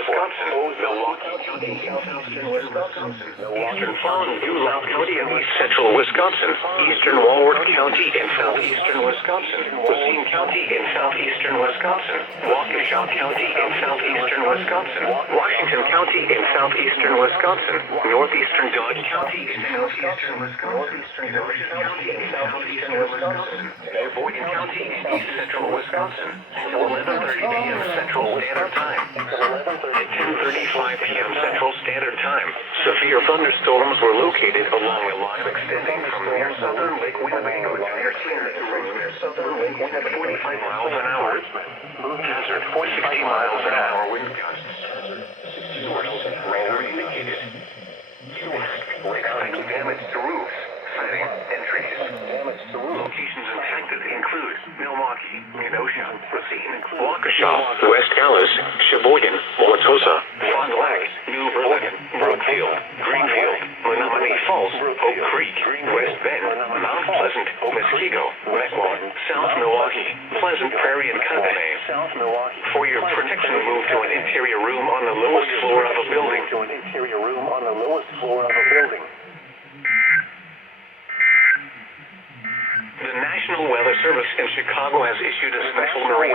Wisconsin, Milwaukee County in southeastern Wisconsin, eastern Fallen View County in east central Wisconsin, eastern Walworth County in southeastern Wisconsin, Racine County in southeastern Wisconsin, Waukesha County in southeastern Wisconsin, Washington County in southeastern Wisconsin, northeastern Dodge County in southeastern Wisconsin, Kenosha County in southeastern Wisconsin, Sheboygan County in east central Wisconsin, until 11:30 p.m. Central Standard Time. At 10:35 p.m. Central Standard Time, severe thunderstorms were located along a line extending from near southern Lake Winnebago to near southern Lake Winnebago, 45 miles an hour. Hazard 60 miles an hour wind gusts. Radar indicated. Expect damage to roofs, siding, and trees. Locations impacted include Milwaukee, Kenosha, Racine, Waukesha, West Allis, Sheboygan, Wauwatosa, Fond du Lac, New Berlin, Brookfield, Greenfield, Menominee Falls, Oak Creek, West Bend, Mount Pleasant, Muskego, Mequon, South Milwaukee, Pleasant Prairie, and Conway. For your protection, move to an interior room on the lowest floor of a building. The National Weather Service in Chicago has issued a special marine